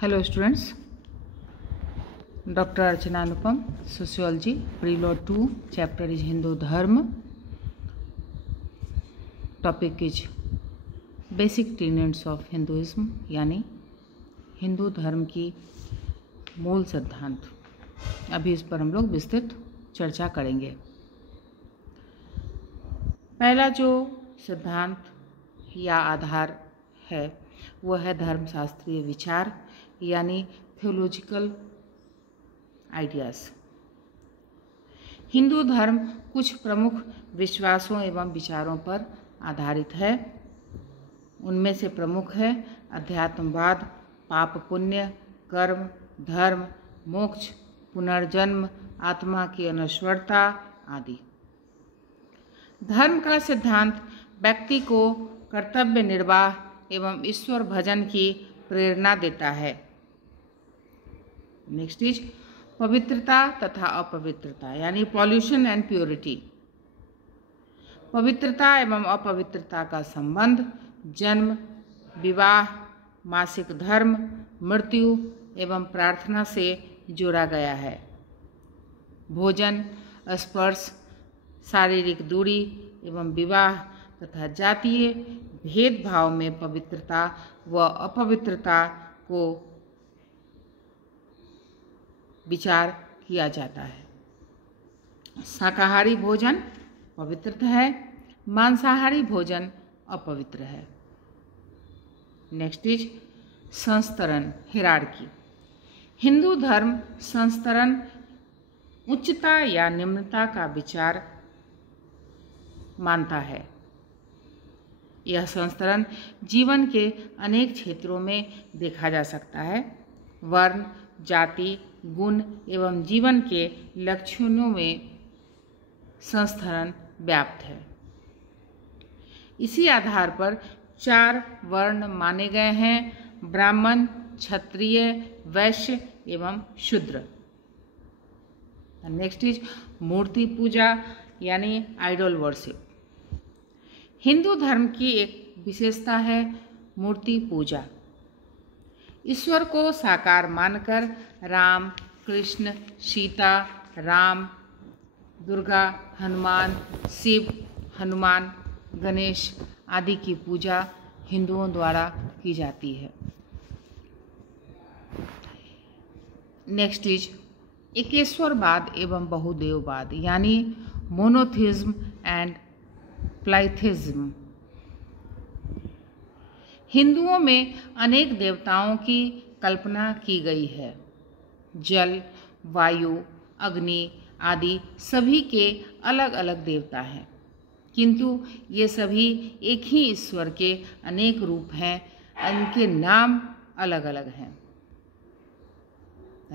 Hello students, doctor Archana Anupam, sociology, प्रीलॉ 2, chapter is Hindu dharma, topic is basic tenets of Hinduism, यानी हिंदू धर्म की मूल सिद्धांत। अभी इस पर हम लोग विस्तृत चर्चा करेंगे। पहला जो सिद्धांत या आधार है वो है धर्मशास्त्रीय विचार, यानी थियोलॉजिकल आइडियाज़। हिंदू धर्म कुछ प्रमुख विश्वासों एवं विचारों पर आधारित है। उनमें से प्रमुख है अध्यात्मवाद, पाप पुण्य, कर्म, धर्म, मोक्ष, पुनर्जन्म, आत्मा की अनश्वरता आदि। धर्म का सिद्धांत व्यक्ति को कर्तव्य निर्वाह एवं ईश्वर भजन की प्रेरणा देता है। नेक्स्ट इज पवित्रता तथा अपवित्रता, यानी पॉल्यूशन एंड प्योरिटी। पवित्रता एवं अपवित्रता का संबंध जन्म, विवाह, मासिक धर्म, मृत्यु एवं प्रार्थना से जोड़ा गया है। भोजन, स्पर्श, शारीरिक दूरी एवं विवाह तथा जातीय भेदभाव में पवित्रता व अपवित्रता को विचार किया जाता है। शाकाहारी भोजन पवित्र है, मांसाहारी भोजन अपवित्र है। नेक्स्ट इज संस्तरण, हिरार्की। हिंदू धर्म संस्तरण उच्चता या निम्नता का विचार मानता है। यह संस्तरण जीवन के अनेक क्षेत्रों में देखा जा सकता है। वर्ण, जाति, गुण एवं जीवन के लक्षणों में संस्तरण व्याप्त है। इसी आधार पर 4 वर्ण माने गए हैं: ब्राह्मण, क्षत्रिय, वैश्य एवं शूद्र। नेक्स्ट इज मूर्ति पूजा, यानी आइडल वर्शिप। हिंदू धर्म की एक विशेषता है मूर्ति पूजा। ईश्वर को साकार मानकर राम, कृष्ण, सीता, राम, दुर्गा, हनुमान, शिव, हनुमान, गणेश आदि की पूजा हिंदुओं द्वारा की जाती है। नेक्स्ट इज एकेश्वरवाद एवं बहुदेववाद, यानी मोनोथिज्म एंड प्लाइथिज्म। हिंदुओं में अनेक देवताओं की कल्पना की गई है। जल, वायु, अग्नि आदि सभी के अलग अलग देवता हैं, किंतु ये सभी एक ही ईश्वर के अनेक रूप हैं। इनके नाम अलग अलग हैं।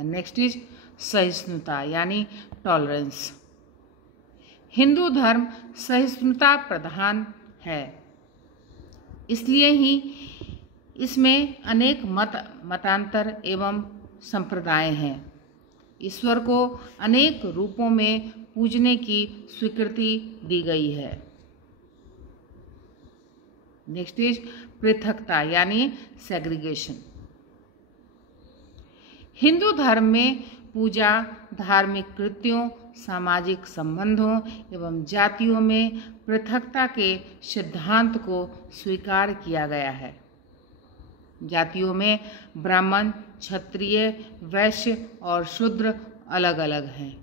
नेक्स्ट इज सहिष्णुता, यानी टॉलरेंस। हिंदू धर्म सहिष्णुता प्रधान है, इसलिए ही इसमें अनेक मतांतर एवं संप्रदाय हैं। ईश्वर को अनेक रूपों में पूजने की स्वीकृति दी गई है। नेक्स्ट इज पृथकता, यानी सेग्रीगेशन। हिंदू धर्म में पूजा, धार्मिक कृत्यों, सामाजिक संबंधों एवं जातियों में पृथकता के सिद्धांत को स्वीकार किया गया है। जातियों में ब्राह्मण, क्षत्रिय, वैश्य और शूद्र अलग अलग हैं।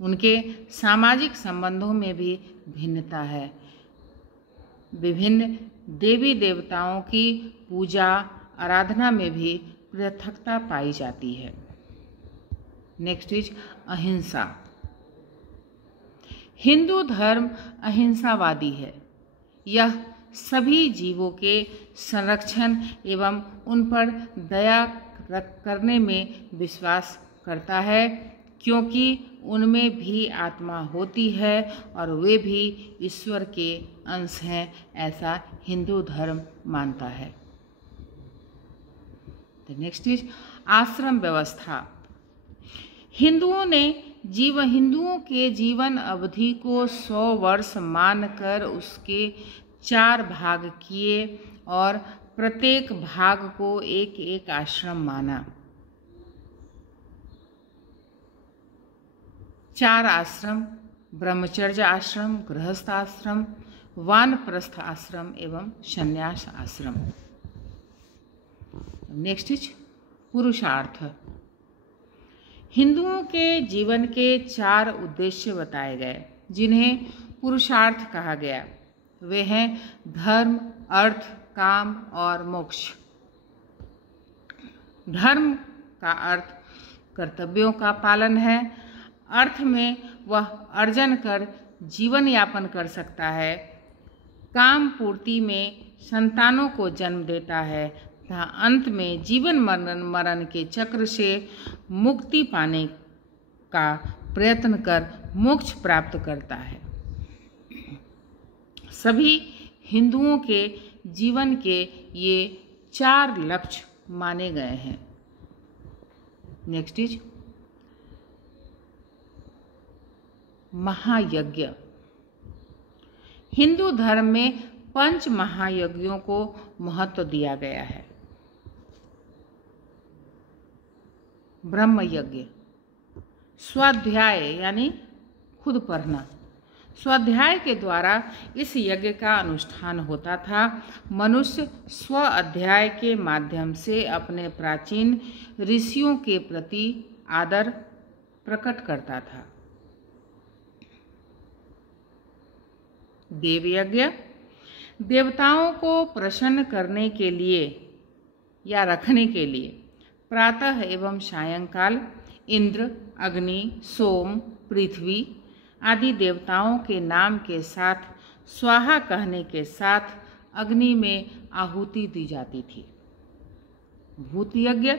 उनके सामाजिक संबंधों में भी भिन्नता है। विभिन्न देवी देवताओं की पूजा आराधना में भी पृथकता पाई जाती है। नेक्स्ट इज अहिंसा। हिंदू धर्म अहिंसावादी है। यह सभी जीवों के संरक्षण एवं उन पर दया करने में विश्वास करता है, क्योंकि उनमें भी आत्मा होती है और वे भी ईश्वर के अंश हैं, ऐसा हिंदू धर्म मानता है। नेक्स्ट इज आश्रम व्यवस्था। हिंदुओं के जीवन अवधि को 100 वर्ष मानकर उसके 4 भाग किए और प्रत्येक भाग को एक एक आश्रम माना। 4 आश्रम ब्रह्मचर्य आश्रम, गृहस्थ आश्रम, वानप्रस्थ आश्रम एवं संन्यास आश्रम। नेक्स्ट इज पुरुषार्थ। हिंदुओं के जीवन के 4 उद्देश्य बताए गए जिन्हें पुरुषार्थ कहा गया। वे हैं धर्म, अर्थ, काम और मोक्ष। धर्म का अर्थ कर्तव्यों का पालन है। अर्थ में वह अर्जन कर जीवन यापन कर सकता है। काम पूर्ति में संतानों को जन्म देता है तथा अंत में जीवन मरण के चक्र से मुक्ति पाने का प्रयत्न कर मोक्ष प्राप्त करता है। सभी हिंदुओं के जीवन के ये 4 लक्ष्य माने गए हैं। नेक्स्ट इज महायज्ञ। हिंदू धर्म में 5 महायज्ञों को महत्व दिया गया है। ब्रह्म यज्ञ, स्वाध्याय यानी खुद पढ़ना। स्वाध्याय के द्वारा इस यज्ञ का अनुष्ठान होता था। मनुष्य स्व अध्याय के माध्यम से अपने प्राचीन ऋषियों के प्रति आदर प्रकट करता था। देव यज्ञ, देवताओं को प्रसन्न करने के लिए या रखने के लिए प्रातः एवं सायंकाल इंद्र, अग्नि, सोम, पृथ्वी आदि देवताओं के नाम के साथ स्वाहा कहने के साथ अग्नि में आहुति दी जाती थी। भूत यज्ञ,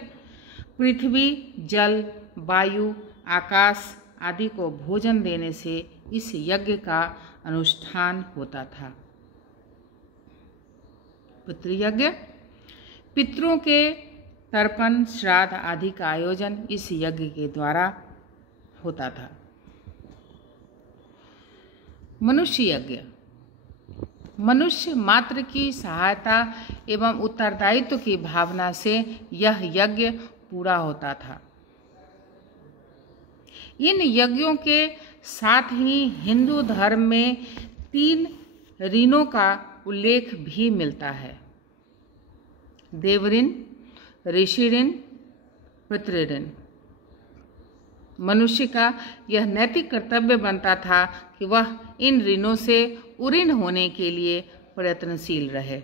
पृथ्वी, जल, वायु, आकाश आदि को भोजन देने से इस यज्ञ का अनुष्ठान होता था। पितृयज्ञ, पितरों के तर्पण, श्राद्ध आदि का आयोजन इस यज्ञ के द्वारा होता था। मनुष्य यज्ञ, मनुष्य मात्र की सहायता एवं उत्तरदायित्व की भावना से यह यज्ञ पूरा होता था। इन यज्ञों के साथ ही हिंदू धर्म में 3 ऋणों का उल्लेख भी मिलता है। देवऋण, ऋषि ऋण, पितृऋण। मनुष्य का यह नैतिक कर्तव्य बनता था कि वह इन ऋणों से उऋण होने के लिए प्रयत्नशील रहे।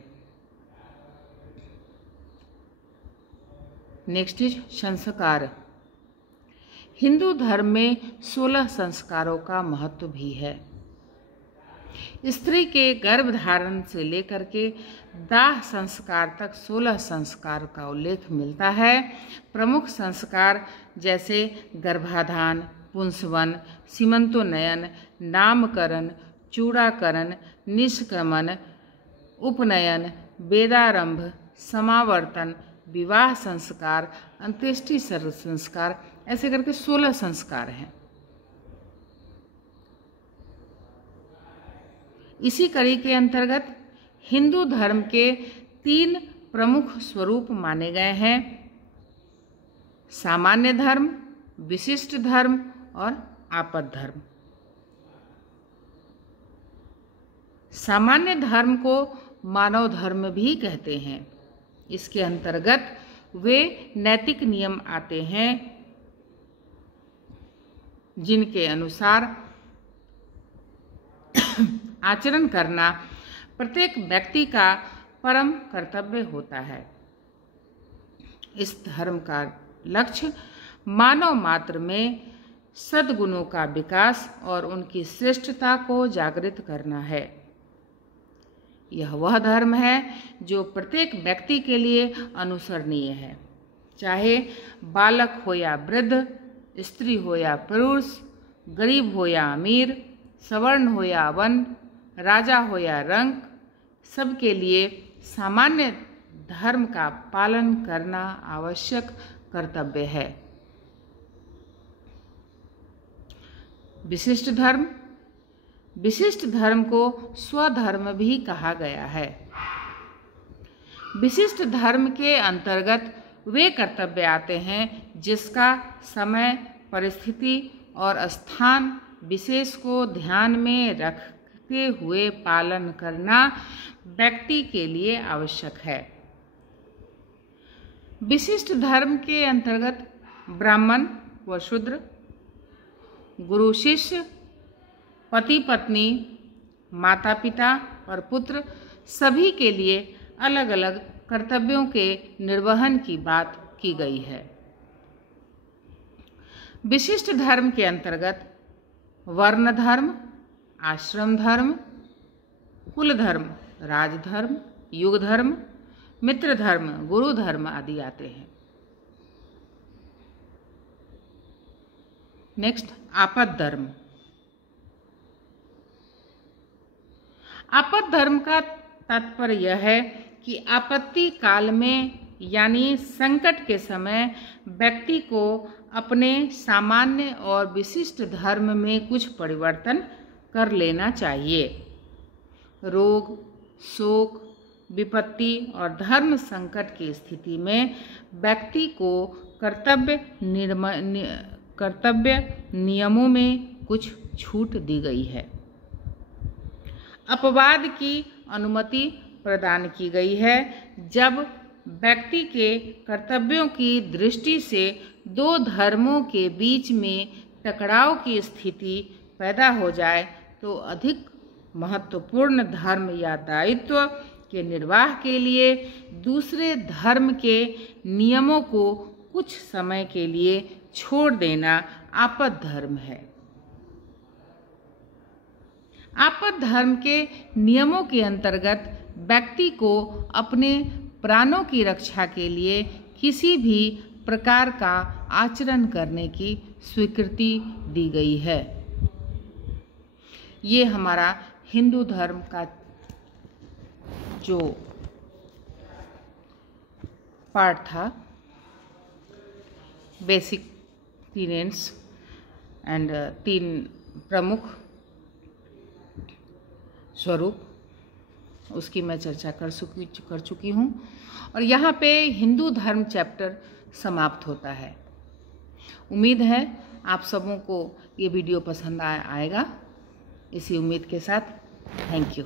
नेक्स्ट इज संस्कार। हिंदू धर्म में 16 संस्कारों का महत्व भी है। स्त्री के गर्भधारण से लेकर के दाह संस्कार तक 16 संस्कार का उल्लेख मिलता है। प्रमुख संस्कार जैसे गर्भाधान, पुंसवन, सीमंतोन्नयन, नामकरण, चूड़ाकरण, निष्क्रमण, उपनयन, वेदारंभ, समावर्तन, विवाह संस्कार, अंत्येष्टि संस्कार, ऐसे करके 16 संस्कार हैं। इसी कड़ी के अंतर्गत हिंदू धर्म के 3 प्रमुख स्वरूप माने गए हैं: सामान्य धर्म, विशिष्ट धर्म और आपद धर्म। सामान्य धर्म को मानव धर्म भी कहते हैं। इसके अंतर्गत वे नैतिक नियम आते हैं जिनके अनुसार आचरण करना प्रत्येक व्यक्ति का परम कर्तव्य होता है। इस धर्म का लक्ष्य मानव मात्र में सद्गुणों का विकास और उनकी श्रेष्ठता को जागृत करना है। यह वह धर्म है जो प्रत्येक व्यक्ति के लिए अनुसरणीय है, चाहे बालक हो या वृद्ध, स्त्री हो या पुरुष, गरीब हो या अमीर, सवर्ण हो या वर्ण, राजा हो या रंक, सबके लिए सामान्य धर्म का पालन करना आवश्यक कर्तव्य है। विशिष्ट धर्म विशिष्ट धर्म को स्वधर्म भी कहा गया है। विशिष्ट धर्म के अंतर्गत वे कर्तव्य आते हैं जिसका समय, परिस्थिति और स्थान विशेष को ध्यान में रखते हुए पालन करना व्यक्ति के लिए आवश्यक है। विशिष्ट धर्म के अंतर्गत ब्राह्मण व शूद्र, गुरु शिष्य, पति पत्नी, माता पिता और पुत्र सभी के लिए अलग अलग कर्तव्यों के निर्वहन की बात की गई है। विशिष्ट धर्म के अंतर्गत वर्ण धर्म, आश्रम धर्म, कुल धर्म, राजधर्म, युग धर्म, मित्र धर्म, गुरु धर्म आदि आते हैं। नेक्स्ट, आपद धर्म। आपद धर्म का तात्पर्य यह है कि आपत्ति काल में यानी संकट के समय व्यक्ति को अपने सामान्य और विशिष्ट धर्म में कुछ परिवर्तन कर लेना चाहिए। रोग, शोक, विपत्ति और धर्म संकट की स्थिति में व्यक्ति को कर्तव्य नियमों में कुछ छूट दी गई है। अपवाद की अनुमति प्रदान की गई है जब व्यक्ति के कर्तव्यों की दृष्टि से दो धर्मों के बीच में टकराव की स्थिति पैदा हो जाए तो अधिक महत्वपूर्ण धर्म या दायित्व के निर्वाह के लिए दूसरे धर्म के नियमों को कुछ समय के लिए छोड़ देना आपद धर्म है। आपद धर्म के नियमों के अंतर्गत व्यक्ति को अपने प्राणों की रक्षा के लिए किसी भी प्रकार का आचरण करने की स्वीकृति दी गई है। ये हमारा हिंदू धर्म का जो पार्ट था, बेसिक टीनेंट्स एंड 3 प्रमुख स्वरूप, उसकी मैं चर्चा कर चुकी हूँ और यहाँ पे हिंदू धर्म चैप्टर समाप्त होता है। उम्मीद है आप सबों को ये वीडियो पसंद आएगा। इसी उम्मीद के साथ थैंक यू।